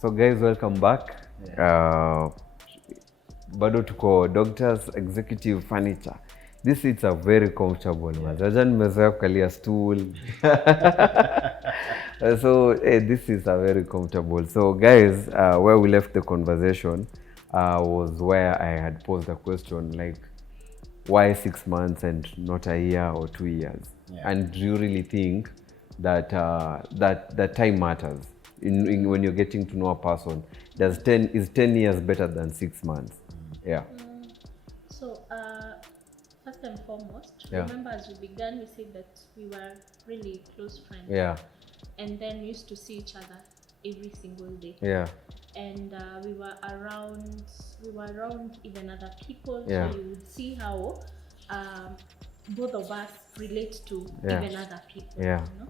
So guys, welcome back. Bado tuko Doctors Executive Furniture. These seats are very comfortable. Mazaja nimezoea kukalia stool. So this is a very comfortable. So guys, where we left the conversation was where I had posed a question like, why 6 months and not a year or 2 years? Yeah. And do you really think that that time matters when you're getting to know a person? Is 10 years better than 6 months? Yeah. So first and foremost, Yeah. remember as we began, we said that we were really close friends. Yeah. And then we used to see each other every single day. Yeah. And we were around even other people. Yeah. So you would see how both of us relate to Yeah. even other people. Yeah. You know?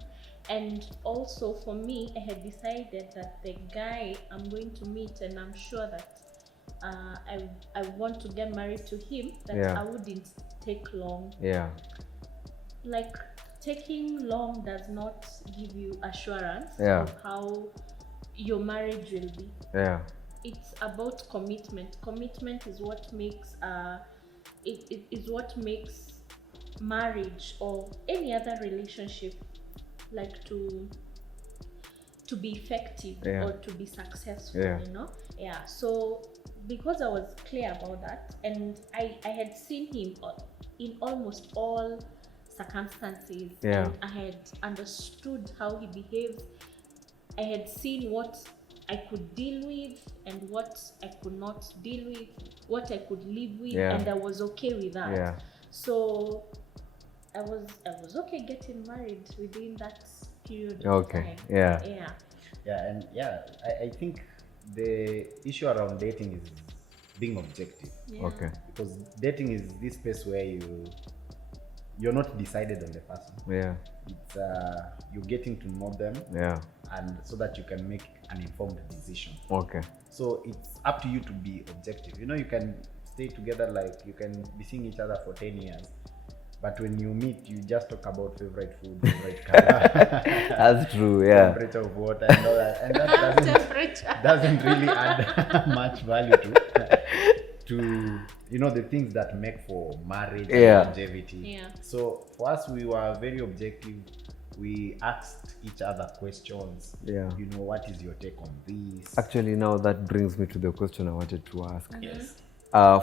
And also for me, I had decided that the guy I'm going to meet, and I'm sure that I want to get married to him, that Yeah. I wouldn't take long. Yeah. Like, taking long does not give you assurance Yeah. of how your marriage will be. Yeah. It's about commitment. Commitment is what makes it is what makes marriage or any other relationship like to be effective. Yeah. Or to be successful. Yeah. You know. Yeah. So because I was clear about that, and I had seen him in almost all circumstances. Yeah. And I had understood how he behaves. I had seen what I could deal with and what I could not deal with, what I could live with, Yeah. and I was okay with that. Yeah. So I was okay getting married within that period of Okay. time. Yeah. Yeah. Yeah, and I think the issue around dating is being objective. Yeah. Okay. Because dating is this space where you're not decided on the person. Yeah. It's you're getting to know them, Yeah. and so that you can make an informed decision. Okay. So it's up to you to be objective. You know, you can stay together, like you can be seeing each other for 10 years, but when you meet, you just talk about favorite food, favorite color, That's true. Yeah. temperature of water, and all that, and that doesn't really add much value to the things that make for marriage Yeah. and longevity. Yeah. So for us, we were very objective. We asked each other questions. Yeah. What is your take on this? Actually, now that brings me to the question I wanted to ask. Yes.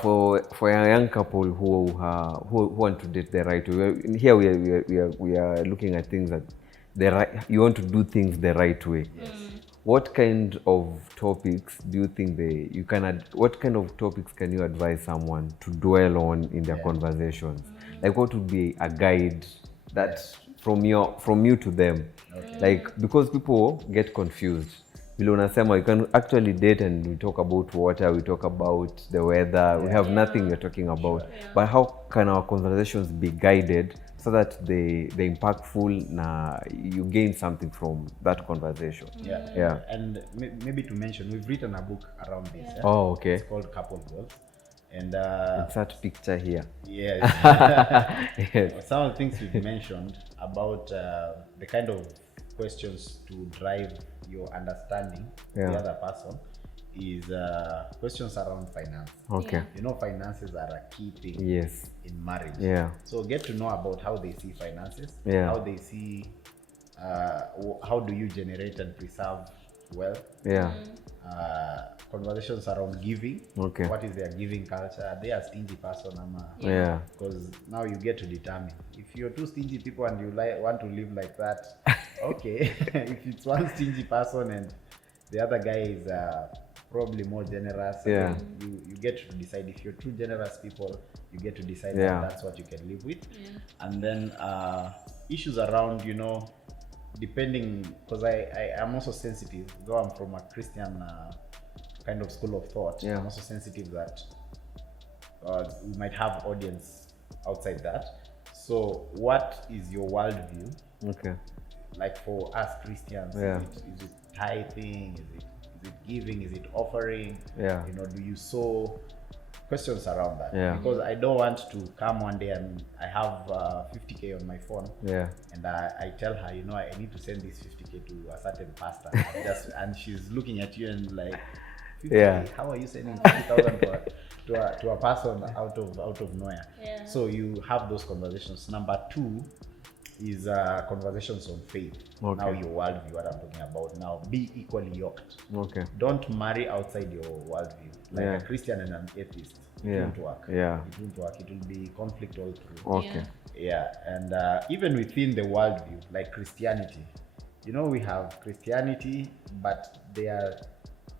For a young couple who want to date the right way, here we are looking at things that you want to do things the right way. Yes. What kind of topics do you think what kind of topics can you advise someone to dwell on in their conversations? Like, what would be a guide that from you to them? Okay. Like, because people get confused. Vile unasema, you can actually date and we talk about water, we talk about the weather, we have nothing we're talking about. Sure. Yeah. But how can our conversations be guided so that they're impactful, na you gain something from that conversation? Yeah. Yeah. And maybe to mention, we've written a book around this. Yeah? Oh, okay. It's called Couple Goals. And Insert picture here. yes. Yes. Some of the things we've mentioned about the kind of questions to drive your understanding of the Yeah. other person is questions around finance. Okay. Finances are a key thing Yes. in marriage. Yeah. So get to know about how they see finances, Yeah. how they see, how do you generate and preserve wealth, Yeah. conversations around giving. Okay. What is their giving culture? Are they a stingy person? Yeah. Because now you get to determine. If you're two stingy people and you want to live like that, okay. If it's one stingy person and the other guy is probably more generous, Yeah. you get to decide. If you're two generous people, you get to decide Yeah. that that's what you can live with. Yeah. And then issues around, depending, because I am also sensitive, though I'm from a Christian kind of school of thought. Yeah. I'm also sensitive that we might have audience outside that. So what is your worldview? Okay. Like for us Christians, Yeah. is it tithing? Is it giving? Is it offering? Yeah. You know, do you sow? Questions around that. Yeah. Because I don't want to come one day and I have 50K on my phone. Yeah. And I tell her, you know, I need to send this 50K to a certain pastor. And she's looking at you and like, 50K, Yeah. how are you sending 50,000 to a person out of nowhere? Yeah. So you have those conversations. Number 2 is conversations on faith. Okay. Now your worldview, what I'm talking about now, be equally yoked. Okay. Don't marry outside your worldview. Like Yeah. a Christian and an atheist. It Yeah. won't work. Yeah. It won't work. It will be conflict all through. Okay. Yeah. And even within the worldview, like Christianity, you know, we have Christianity, but there are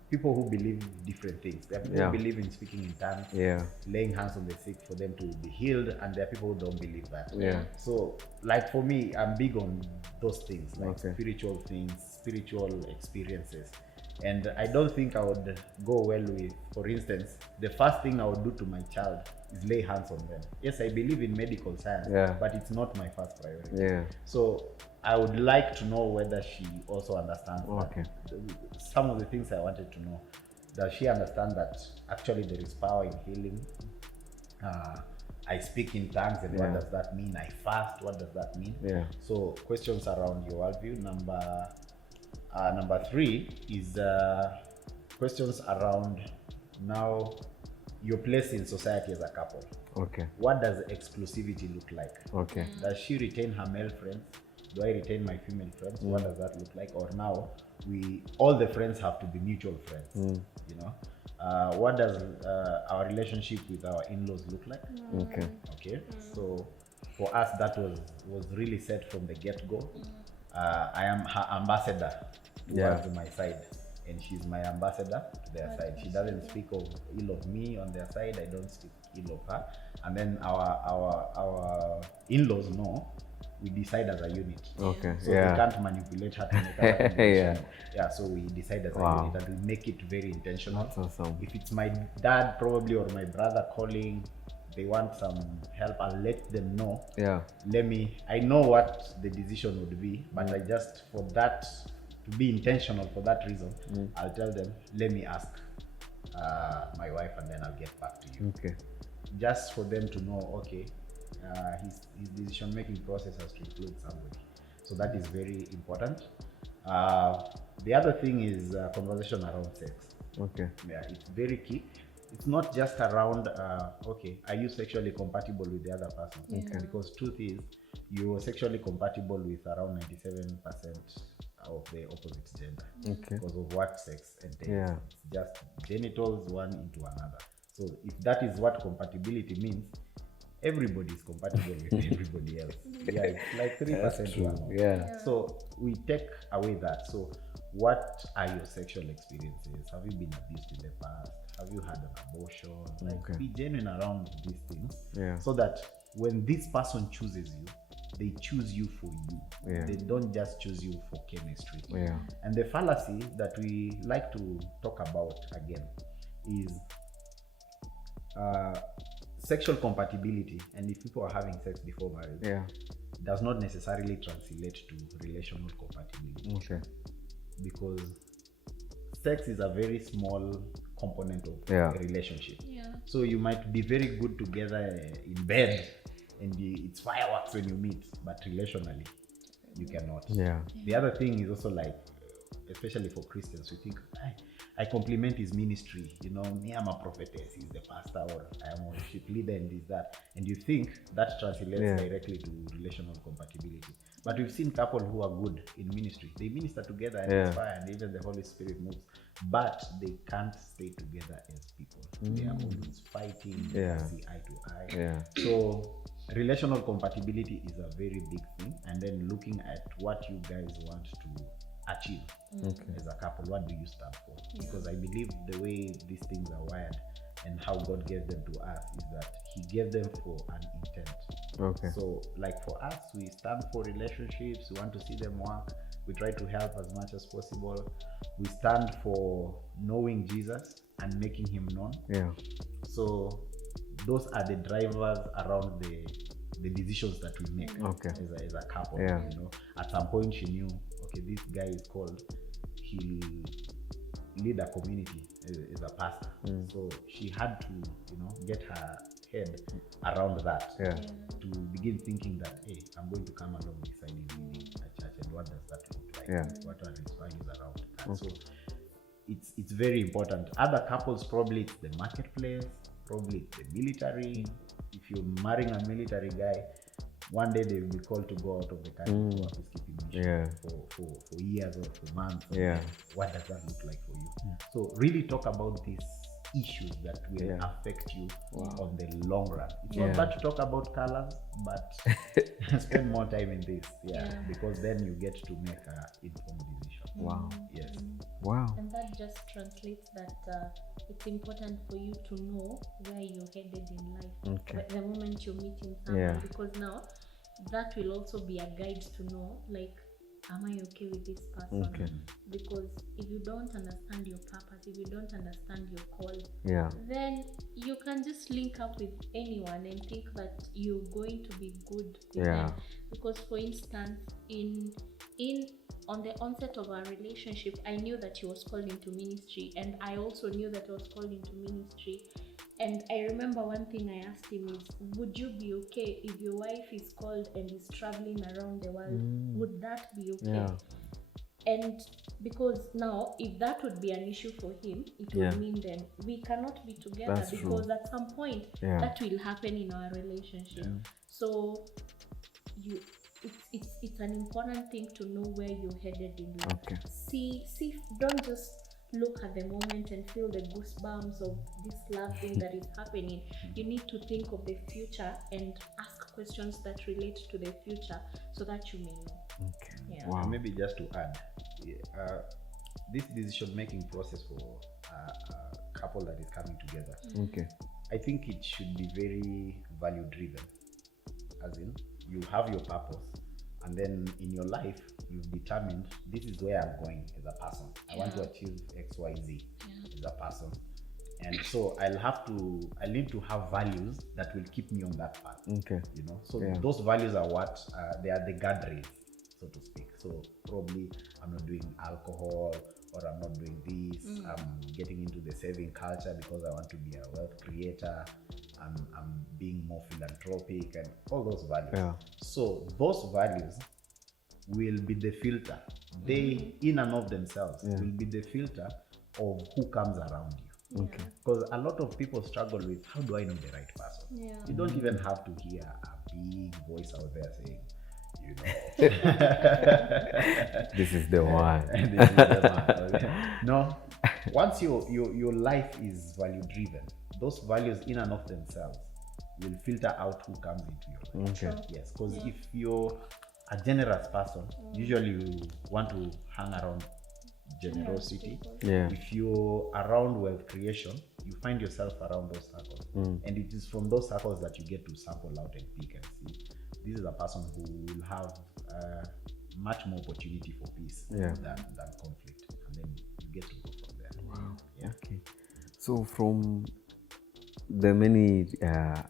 people who believe different things. There are people Yeah. who believe in speaking in tongues, Yeah. laying hands on the sick for them to be healed, and there are people who don't believe that. Yeah. So, like for me, I'm big on those things, like Okay. spiritual things, spiritual experiences. And I don't think I would go well with, for instance, the first thing I would do to my child is lay hands on them. Yes, I believe in medical science, Yeah. but it's not my first priority. Yeah. So I would like to know whether she also understands Okay. that. Some of the things I wanted to know. Does she understand that actually there is power in healing? I speak in tongues, and Yeah. what does that mean? I fast, what does that mean? Yeah. So questions around your worldview. Number 3 is questions around now your place in society as a couple. Okay. What does exclusivity look like? Okay. Does she retain her male friends? Do I retain my female friends? What does that look like? Or now all the friends have to be mutual friends. You know, what does our relationship with our in-laws look like? Okay. Okay, so for us that was really set from the get-go. I am her ambassador towards my side, and she's my ambassador to their side. She doesn't speak of ill of me on their side. I don't speak ill of her. And then our in-laws know we decide as a unit. Okay. So Yeah. we can't manipulate her to make her decision. Yeah. So we decide as Wow. a unit, and we make it very intentional. That's awesome. If it's my dad probably or my brother calling, they want some help, I'll let them know. Yeah. I know what the decision would be, but I just, for that, to be intentional for that reason, I'll tell them, let me ask my wife and then I'll get back to you. Okay. Just for them to know, okay, his decision making process has to include somebody. So that is very important. The other thing is conversation around sex. Okay. Yeah, it's very key. It's not just around, okay, are you sexually compatible with the other person? Okay. Because truth is, you're sexually compatible with around 97% of the opposite gender. Okay. Because of what sex entails. Yeah. It's just genitals one into another. So if that is what compatibility means, everybody is compatible with everybody else. Yeah, it's like 3% That's true. one. Yeah. So we take away that. So what are your sexual experiences? Have you been abused in the past? Have you had an abortion? Like, Okay. be genuine around these things. Yeah. So that when this person chooses you, they choose you for you. Yeah. They don't just choose you for chemistry. Yeah. And the fallacy that we like to talk about again is sexual compatibility. And if people are having sex before marriage, Yeah. does not necessarily translate to relational compatibility. Okay. Because sex is a very small component of Yeah. a relationship. Yeah. So you might be very good together in bed and it's fireworks when you meet, but relationally you cannot. Yeah. The other thing is also like, especially for Christians, we think, I compliment his ministry. You know, me, I'm a prophetess, he's the pastor, or I am a worship leader and this, that. And you think that translates directly to relational compatibility. But we've seen couples who are good in ministry. They minister together and it's fine, and even the Holy Spirit moves. But they can't stay together as people. They are always fighting, they see eye to eye. Yeah. So relational compatibility is a very big thing. And then looking at what you guys want to achieve as a couple, what do you stand for? Because I believe the way these things are wired and how God gave them to us is that He gave them for an intent. Okay. So like for us, we stand for relationships. We want to see them work. We try to help as much as possible. We stand for knowing Jesus and making him known. Yeah. So those are the drivers around the decisions that we make Okay. as a couple. Yeah. You know, at some point she knew, okay, this guy is called, he'll lead a community as a pastor. So she had to, you know, get her head around that. Yeah. To begin thinking that, hey, I'm going to come along beside you leading a church, and what does that look like? Yeah. What are his values around that? So it's very important. Other couples, probably it's the marketplace, probably it's the military. If you're marrying a military guy, one day they will be called to go out of the country for a peacekeeping mission for years or for months. Yeah. What does that look like for you? So really talk about these issues that will affect you on the long run. It's not bad to talk about colors, but spend more time in this, because then you get to make an informed decision. Wow. Yes. Wow. And that just translates that it's important for you to know where you're headed in life. Okay. The moment you're meeting someone, because now that will also be a guide to know, like, am I okay with this person? Okay. Because if you don't understand your purpose, if you don't understand your call, then you can just link up with anyone and think that you're going to be good with them. Because for instance, in on the onset of our relationship, I knew that he was called into ministry, and I also knew that I was called into ministry. And I remember one thing I asked him is, would you be okay if your wife is called and is traveling around the world? Would that be okay? And because now, if that would be an issue for him, it would mean then we cannot be together. That's because true. at some point that will happen in our relationship. So it's an important thing to know where you're headed in life. Okay. See, don't just look at the moment and feel the goosebumps of this love thing that is happening. You need to think of the future and ask questions that relate to the future so that you may know. Okay. Yeah. Wow. And maybe just to add, this decision-making process for a couple that is coming together, Okay. I think it should be very value-driven. As in, you have your purpose, and then in your life, you've determined this is where I'm going as a person. I want to achieve X, Y, Z as a person. And so I need to have values that will keep me on that path. Okay. You know, so those values are what they are the guardrails, so to speak. So probably I'm not doing alcohol, or I'm not doing this. I'm getting into the saving culture because I want to be a wealth creator. I'm being more philanthropic, and all those values. Yeah. So those values will be the filter. They, in and of themselves, will be the filter of who comes around you. Okay. Because a lot of people struggle with, how do I know the right person? You don't even have to hear a big voice out there saying, you know, This is the one. this is the man. No, once your life is value driven, those values in and of themselves will filter out who comes into your life. Okay. Yes, because if you're a generous person, usually you want to hang around generosity. Yeah. If you're around wealth creation, you find yourself around those circles. And it is from those circles that you get to sample out and pick and see, this is a person who will have much more opportunity for peace than conflict. And then you get to go from there. Wow. Yeah. Okay. So from the many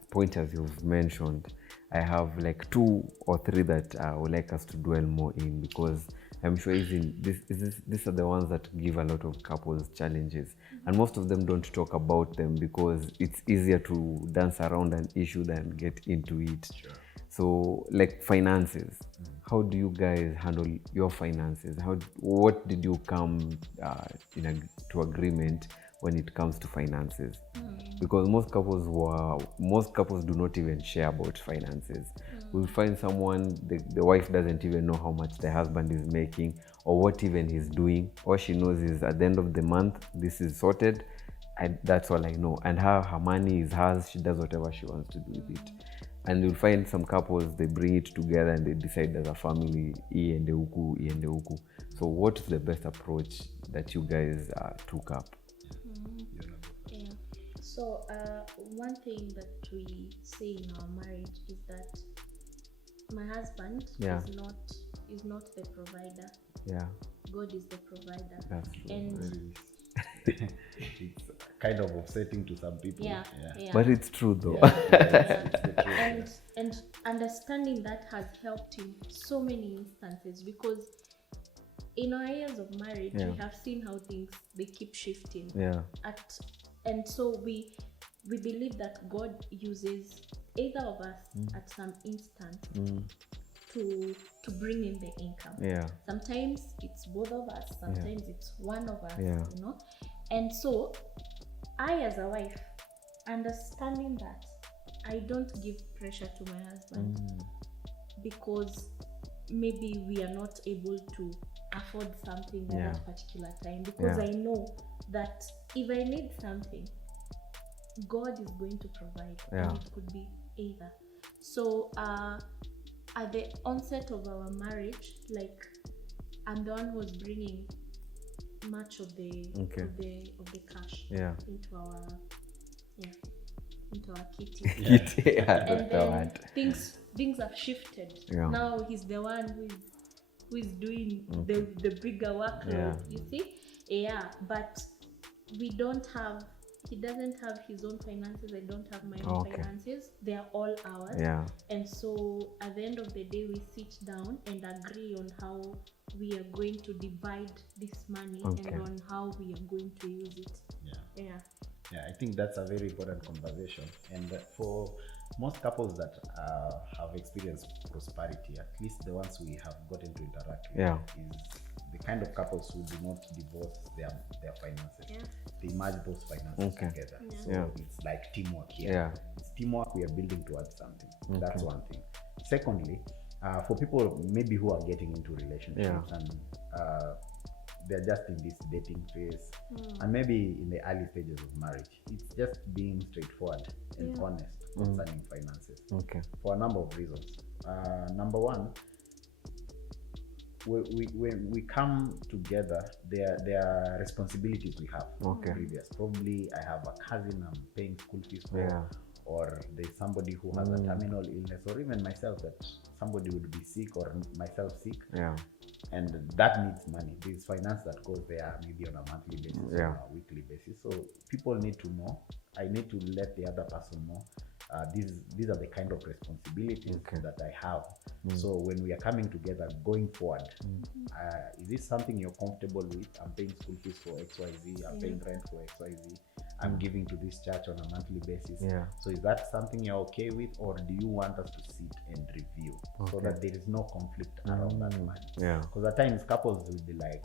pointers you've mentioned, I have like 2 or 3 that I would like us to dwell more in, because I'm sure these are the ones that give a lot of couples challenges, and most of them don't talk about them because it's easier to dance around an issue than get into it. Sure. So like finances, how do you guys handle your finances? What did you come to agreement when it comes to finances? Because most couples do not even share about finances. We'll find someone, the wife doesn't even know how much the husband is making or what even he's doing. All she knows is at the end of the month, this is sorted, and that's all I know. And her money is hers, she does whatever she wants to do with it. And you'll find some couples, they bring it together and they decide as a family, iende huku. So what is the best approach that you guys took up? So one thing that we say in our marriage is that my husband Yeah. is not the provider. Yeah, God is the provider. that's true. And It's kind of upsetting to some people. yeah. But it's true though. It's the truth. And understanding that has helped in so many instances, because in our years of marriage, Yeah. we have seen how things, they keep shifting. Yeah, And so we believe that God uses either of us at some instance to bring in the income. yeah, Sometimes it's both of us, sometimes it's one of us, Yeah. you know. And so I, as a wife, understanding that, I don't give pressure to my husband because maybe we are not able to afford something at that particular time, because I know that if I need something, God is going to provide. Yeah. And it could be either. So at the onset of our marriage, like, I'm the one who was bringing much of the of the cash yeah. into our kitty. Yeah, And that's the then word. things have shifted. Yeah. Now he's the one who is doing the bigger workload. Yeah. You see? Yeah, but he doesn't have his own finances. I don't have my own finances. They are all ours. Yeah, And so at the end of the day, we sit down and agree on how we are going to divide this money and on how we are going to use it. Yeah, I think that's a very important conversation. And for most couples that have experienced prosperity, at least the ones we have gotten to interact with, is the kind of couples who do not divorce their finances. Yeah. They merge those finances together. Yeah. So it's like teamwork here. yeah, It's teamwork. We are building towards something. That's one thing. Secondly, for people maybe who are getting into relationships and they're just in this dating phase and maybe in the early stages of marriage, it's just being straightforward and honest concerning finances for a number of reasons. Number one, when we come together, there are responsibilities we have previous. Probably I have a cousin I'm paying school fees for, or there's somebody who has a terminal illness, or even myself, that somebody would be sick or myself sick, and that needs money. There's finance that goes there maybe on a monthly basis or a weekly basis. So people need to know. I need to let the other person know. These are the kind of responsibilities that I have. So when we are coming together going forward, is this something you're comfortable with? I'm paying school fees for XYZ, I'm paying rent for XYZ, I'm giving to this church on a monthly basis. So is that something you're okay with, or do you want us to sit and review so that there is no conflict around that money? Because at times couples will be like,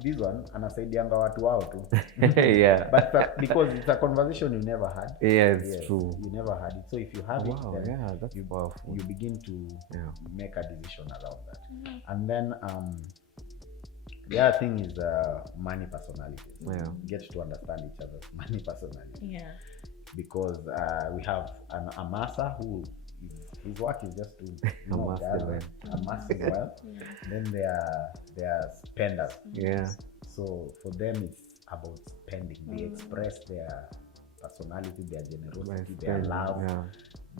this one anasaidianga watu wao tu. But because it's a conversation you never had. It's true. You never had it. So if you have it, then that's powerful. you begin to make a decision around that. And then the other thing is money personalities. Get to understand each other's money personalities. Because we have a massa who his work is just to amass as well. Then they are spenders. So for them it's about spending. They express their personality, their generosity, their love.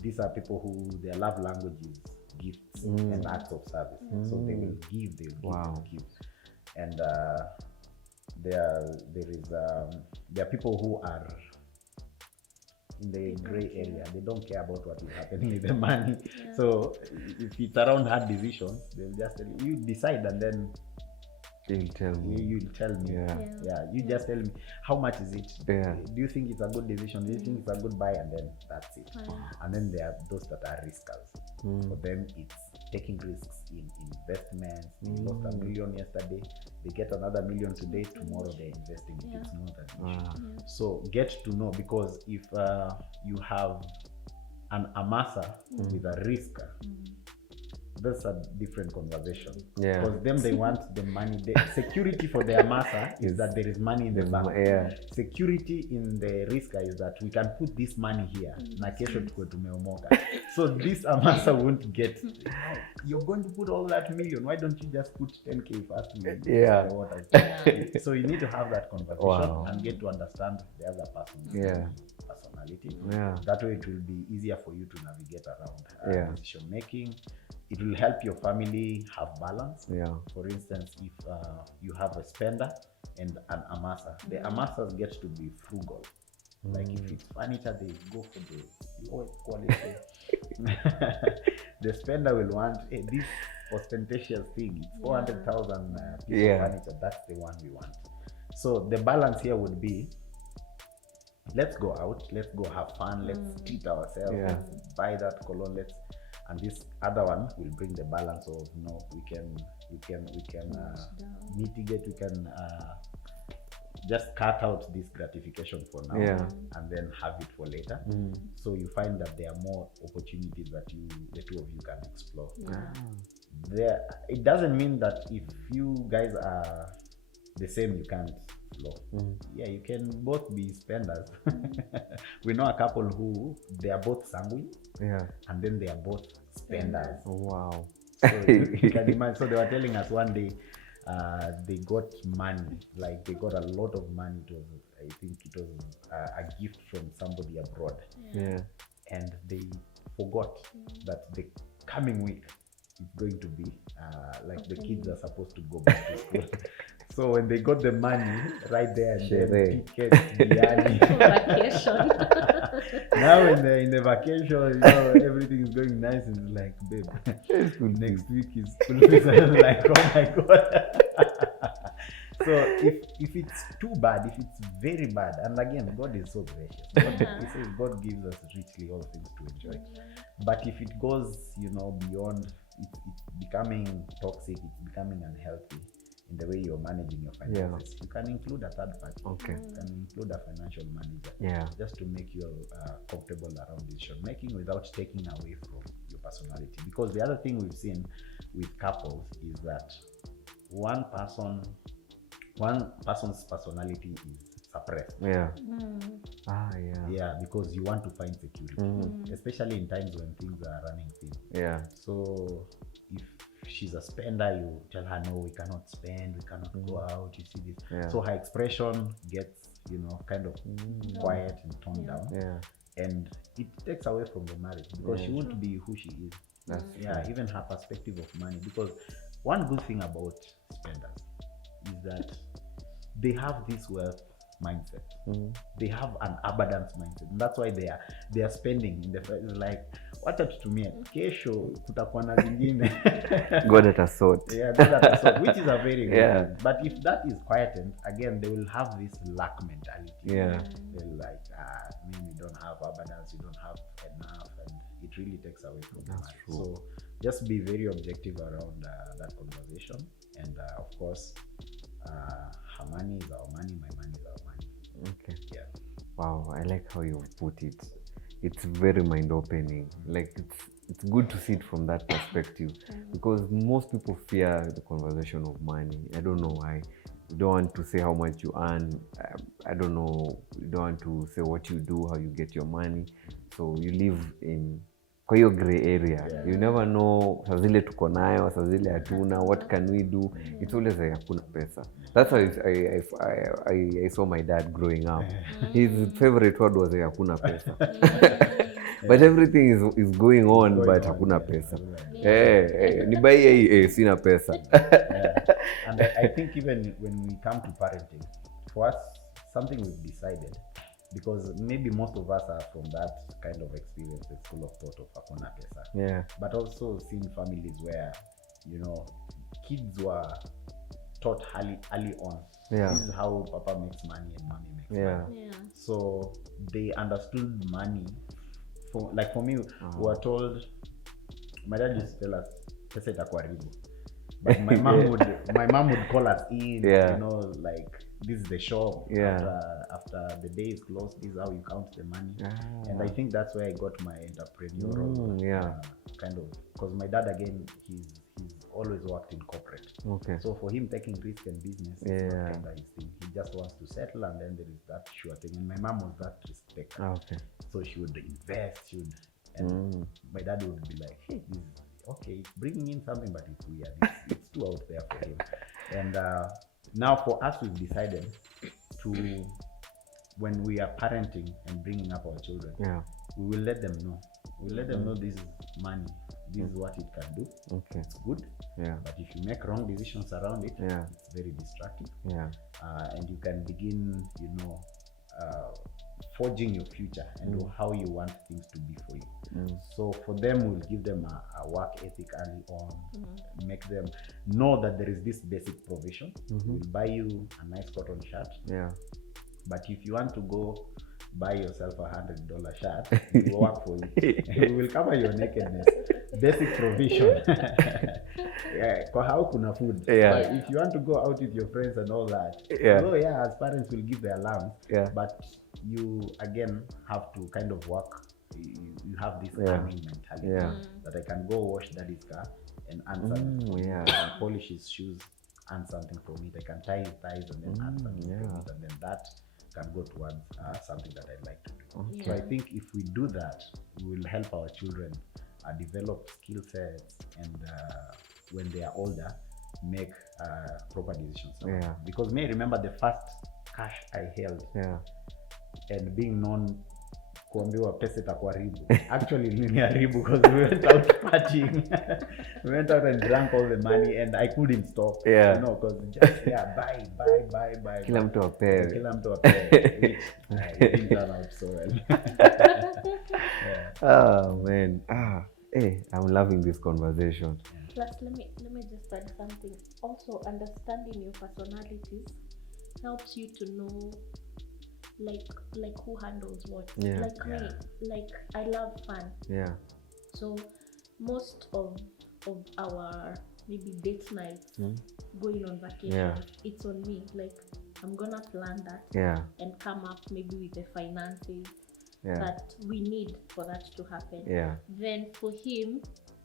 These are people who their love language is gifts and acts of service. So they will give, give. And there are people who are in the gray area. They don't care about what is happening with the money. So if it's around hard decisions, they'll just tell you decide, and then you'll tell me. You'll tell me. You just tell me how much is it. Do you think it's a good decision? Do you think it's a good buy? And then that's it. And then there are those that are riskers. For them, it's taking risks in investments. They lost $1 million yesterday. They get another $1 million today. Tomorrow they're investing. It's not an issue. So get to know, because if you have an amasser with a risker, that's a different conversation. Yeah. Because them, they want the money. The security for their massa is that there is money in the bank. Yeah. Security in the risker is that we can put this money here. Na kesho tukue tumeomoka. So this amasa won't get. You're going to put all that million. Why don't you just put 10K first? Yeah. So you need to have that conversation and get to understand the other person's personality. Yeah. That way it will be easier for you to navigate around decision making. It will help your family have balance. Yeah. For instance, if you have a spender and an amasa, the amasas get to be frugal. Like if it's furniture, they go for the lowest quality. The spender will want this ostentatious thing. It's 400,000 piece of furniture. That's the one we want. So the balance here would be, let's go out, let's go have fun, let's treat ourselves, let's buy that cologne, and this other one will bring the balance of, we can mitigate, we can just cut out this gratification for now and then have it for later. So you find that there are more opportunities that the two of you can explore. It doesn't mean that if you guys are the same, you can't flow. Yeah, you can both be spenders. We know a couple who they are both sanguine, and then they are both spenders. Wow. So you can imagine. So they were telling us one day they got money, like they got a lot of money. I think it was a gift from somebody abroad. And they forgot that the coming week is going to be like the kids are supposed to go back to school. So when they got the money right there and then tickets, biryani. Vacation. Now when they're in the vacation, everything is going nice and it's like, babe, next week is school fees. And I'm like, oh my God. So if it's too bad, if it's very bad, and again, God is so gracious. He says God gives us richly all things to enjoy. But if it goes, beyond, it's becoming toxic, it's becoming unhealthy in the way you're managing your finances, you can include a third party. You can include a financial manager. Just to make you comfortable around decision making without taking away from your personality. Because the other thing we've seen with couples is that one person's personality is suppressed. Because you want to find security, especially in times when things are running thin. So if she's a spender, you tell her, no, we cannot spend, we cannot go out, you see this. So her expression gets, kind of quiet and toned down. And it takes away from the marriage because she won't be who she is. Even her perspective of money. Because one good thing about spenders is that they have this wealth mindset. They have an abundance mindset. And that's why they are spending in the like, wacha tutumie kesho kutakuwa na zingine. God at a sort. God at a sort, which is a very good thing. But if that is quietened, again, they will have this lack mentality. They're like, maybe you don't have abundance, you don't have enough, and it really takes away from the marriage. So just be very objective around that conversation. And of course, her money is our money, my money is our money. Okay. Wow, I like how you put it. It's very mind-opening. Like it's good to see it from that perspective, because most people fear the conversation of money. I don't know why. You don't want to say how much you earn. I don't know. You don't want to say what you do, how you get your money. So you live in kwa hiyo gray area. You never know, saa zile tuko nayo, saa zile hatuna, what can we do? It's always like hakuna pesa. That's how I saw my dad growing up. His favorite word was hakuna pesa. But everything is going on, but hakuna pesa. Ni buy sina pesa. And I think even when we come to parenting, for us, something we've decided, because maybe most of us are from that kind of experience, the school of thought of hakuna pesa. But also seeing families where, kids were taught early on. This is how papa makes money and mommy makes money. So they understood money. For me, we were told, my dad used to tell us, pesa itakuwa ribu. But my mom would call us in, like, this is the shop. After the day is closed, this is how you count the money. And I think that's where I got my entrepreneurial kind of, because my dad again, he's always worked in corporate. Okay. So for him, taking risk in business is not kind of his thing. He just wants to settle, and then there is that sure thing. And my mom was that risk taker. Okay. So she would invest, and my dad would be like, hey, this is okay, it's bringing in something, but it's weird. It's too out there for him. And now for us, we've decided to, when we are parenting and bringing up our children, we will let them know. We'll let them know this is money. This is what it can do. Okay. It's good. Yeah. But if you make wrong decisions around it, it's very destructive. Yeah. And you can begin, forging your future and how you want things to be for you. So for them, we'll give them a work ethic early on, make them know that there is this basic provision. We'll buy you a nice cotton shirt. Yeah. But if you want to go buy yourself $100 shirt, we'll work for it. We will cover your nakedness. Basic provision. Kwa how kuna food. Yeah. But if you want to go out with your friends and all that, although as parents will give their allowance, but you again have to kind of work. You have this earning mentality that I can go wash daddy's car and earn something, and polish his shoes, earn something from it. I can tie his ties and then earn something from it, and then that can go towards something that I like to do. So I think if we do that, we will help our children develop skill sets, and when they are older, make proper decisions. Because may I remember the first cash I held, and being known kuambiwa pesa itakuharibu. Actually niliharibu because we went out partying. We went out and drank all the money, and I couldn't stop. Because just buy. Kila mtu apewe. Which it didn't turn out so well. Oh man. Hey, I'm loving this conversation. Plus, let me just add something. Also, understanding your personalities helps you to know like who handles what. Me, I love fun. So most of our maybe date nights, going on vacation, it's on me. Like I'm gonna plan that and come up maybe with the finances that we need for that to happen. Then for him,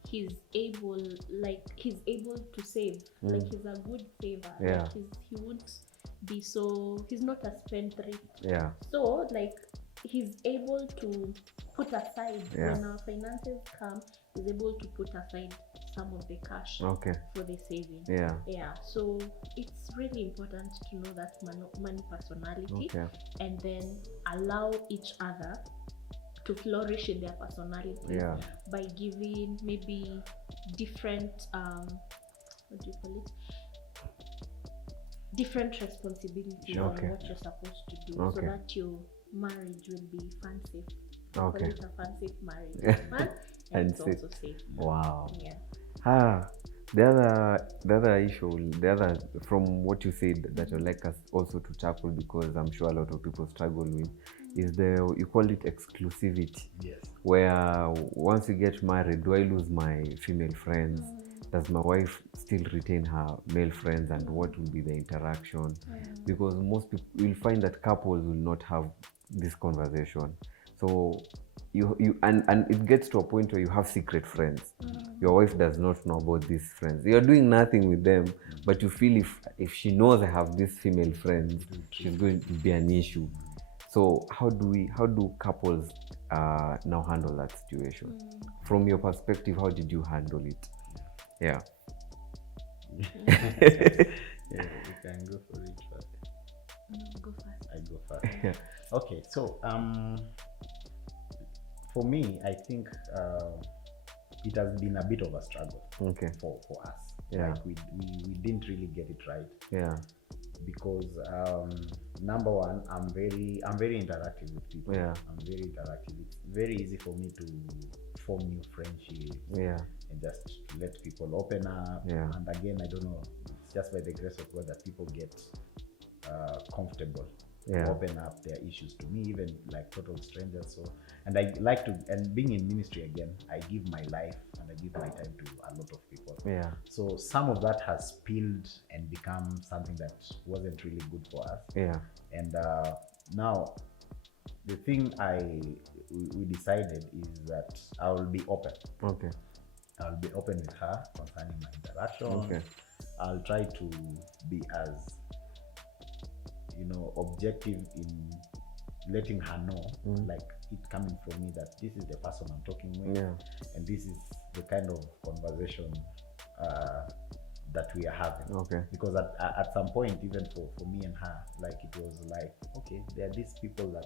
he's able to save. Like he's a good saver. Like he won't be so, he's not a spendthrift. So like he's able to put aside when our finances come, he's able to put aside some of the cash for the saving. So it's really important to know that money personality, and then allow each other to flourish in their personality by giving maybe different what do you call it, different responsibilities on what you're supposed to do, so that your marriage will be fun safe. Call it a fun safe marriage. Fun and it's also safe. Wow. The other issue, from what you said that I'd like us also to tackle, because I'm sure a lot of people struggle with, is you call it exclusivity. Where once you get married, do I lose my female friends? Does my wife still retain her male friends, and what will be the interaction? Because most people will find that couples will not have this conversation. So you and it gets to a point where you have secret friends. Your wife does not know about these friends. You're doing nothing with them, but you feel if she knows I have these female friends, she's going to be an issue. So how do couples now handle that situation? From your perspective, how did you handle it? You can go for it first. Go first. I go first. Okay, so for me, I think it has been a bit of a struggle for us. Like we didn't really get it right. Because number one, I'm very interactive with people. I'm very interactive. It's very easy for me to form new friendships. And just to let people open up. And again, I don't know, it's just by the grace of God that people get comfortable to open up their issues to me, even like total strangers. So, and I like to, and being in ministry again, I give my life and I give my time to a lot of people. So some of that has spilled and become something that wasn't really good for us. And now the thing we decided is that I will be open. I'll be open with her concerning my interaction. Okay. I'll try to be as, objective in letting her know, like it coming from me, that this is the person I'm talking with, and this is the kind of conversation that we are having. Okay. Because at some point, even for me and her, like it was like, okay, there are these people that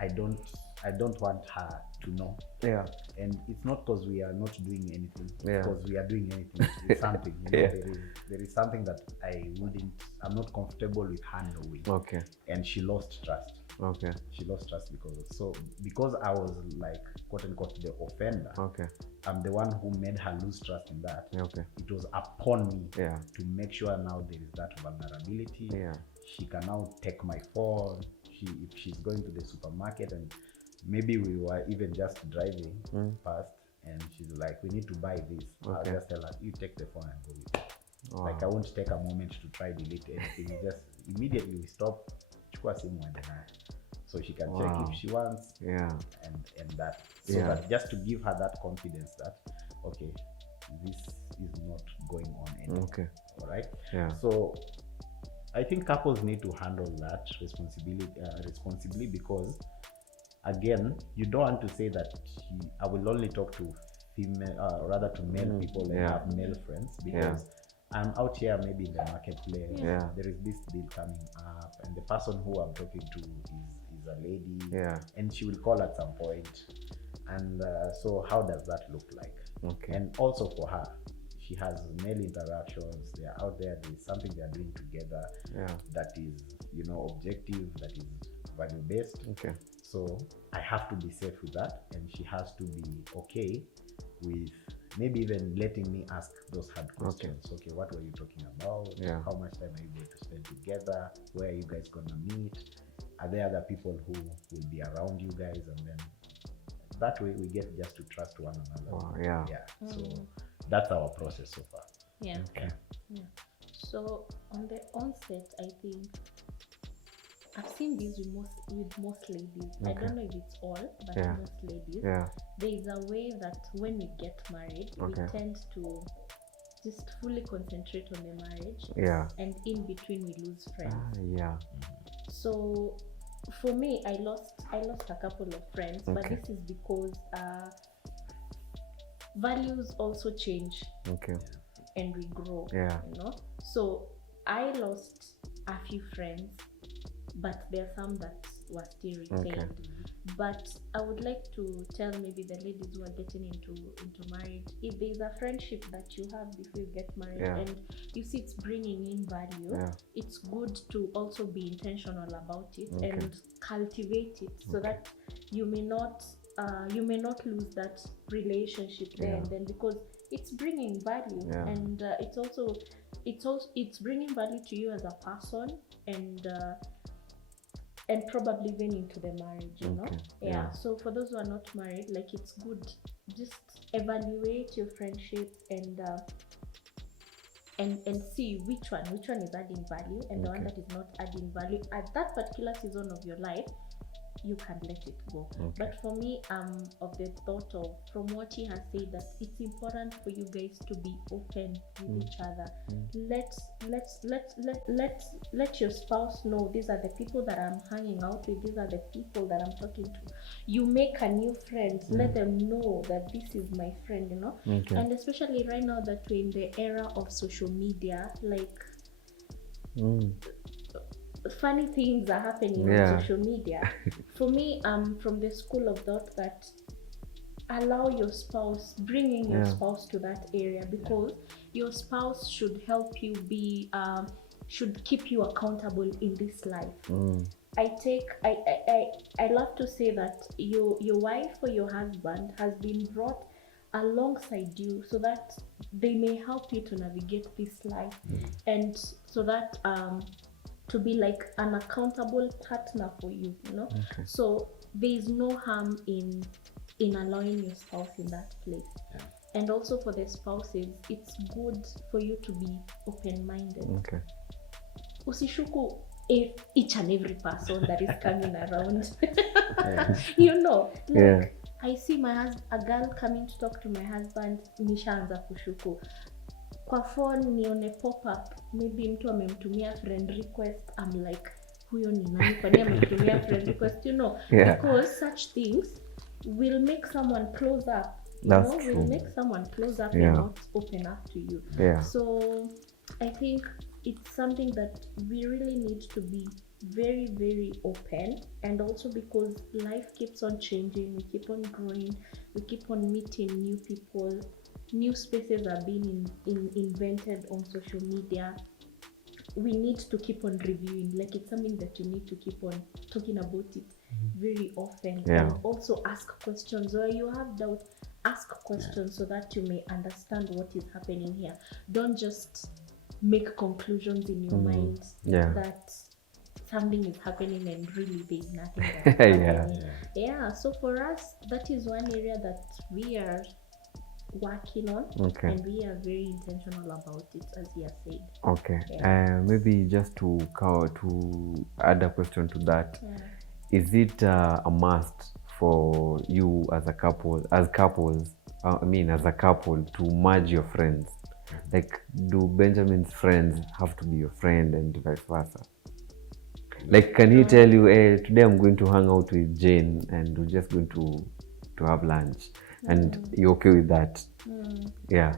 I don't want her to know. Yeah. And it's not because we are not doing anything, Yeah. because we are doing anything. It's something. There is something that I'm not comfortable with her knowing. Okay. And she lost trust. Okay. She lost trust because I was like, quote unquote, the offender. Okay. I'm the one who made her lose trust in that. Okay. It was upon me Yeah. to make sure now there is that vulnerability. Yeah. She can now take my phone. If she's going to the supermarket, and maybe we were even just driving past, and she's like, we need to buy this. Okay. I'll just tell her, you take the phone and go with it. Wow. Like I won't take a moment to try delete anything. It's just immediately we stop, chukua simu and so she can check if she wants. Yeah. And that. So that just to give her that confidence that, okay, this is not going on anymore. Okay. All right. Yeah. So I think couples need to handle that responsibly, because again, you don't want to say that I will only talk to female, rather to male people and have male friends, because I'm out here maybe in the marketplace. Yeah. There is this deal coming up, and the person who I'm talking to is a lady. Yeah. And she will call at some point. And so how does that look like? Okay. And also for her, she has male interactions. They are out there. There is something they are doing together that is, objective, that is value based. Okay. So I have to be safe with that, and she has to be okay with maybe even letting me ask those hard questions. Okay, what were you talking about? Yeah. How much time are you going to spend together? Where are you guys gonna meet? Are there other people who will be around you guys? And then that way we get just to trust one another. Wow, yeah. Yeah. So that's our process so far. Yeah. Okay. Yeah. So on the onset, I think I've seen this with most ladies. I don't know if it's all, but most ladies. Yeah. There is a way that when we get married, we tend to just fully concentrate on the marriage. Yeah. And in between we lose friends. Yeah. So for me, I lost a couple of friends, but this is because values also change. Okay. And we grow. Yeah. So I lost a few friends, but there are some that were still retained. But I would like to tell maybe the ladies who are getting into marriage, if there's a friendship that you have before you get married and you see it's bringing in value, it's good to also be intentional about it and cultivate it so that you may not lose that relationship there and then, because it's bringing value and it's bringing value to you as a person and probably even into the marriage, you know. So for those who are not married, like, it's good, just evaluate your friendship and see which one is adding value, and the one that is not adding value at that particular season of your life, you can let it go. But for me, of the thought of, from what he has said, that it's important for you guys to be open with each other. Let your spouse know, these are the people that I'm hanging out with, these are the people that I'm talking to. You make a new friend, let them know that this is my friend, you know. And especially right now that we're in the era of social media, like funny things are happening on social media. For me, I'm from the school of thought that allow your spouse, bringing your spouse to that area, because your spouse should help you be, should keep you accountable in this life. I love to say that your wife or your husband has been brought alongside you so that they may help you to navigate this life, and so that to be like an accountable partner for you, you know. So there is no harm in allowing your spouse in that place. And also for the spouses, it's good for you to be open-minded. Usishuku each and every person that is coming around. You know, like, I see a girl coming to talk to my husband, nishaanza kushuku. Kwa phone nione pop up, maybe mtu amemtumia friend request, I'm like, huyo ni nani? Kwani amemtumia friend request, you know? Yeah. Because such things will make someone close up. That's true. Will make someone close up Yeah. and not open up to you. Yeah. So I think it's something that we really need to be very, very open, and also because life keeps on changing, we keep on growing, we keep on meeting new people, new spaces are being invented on social media. We need to keep on reviewing, like it's something that you need to keep on talking about it very often. Yeah. And also ask questions where you have doubt. Ask questions so that you may understand what is happening here. Don't just make conclusions in your mind Yeah. that something is happening and really there's nothing that's Yeah. happening. Yeah, so for us, that is one area that we are working on, Okay. and we are very intentional about it, as you have said. Okay. Yeah. Maybe just to add a question to that, is it a must for you as a couple, as a couple, to merge your friends? Like, do Benjamin's friends have to be your friend and vice versa? Like, can he tell you, hey, today I'm going to hang out with Jane and we're just going to have lunch, and you're okay with that? Yeah.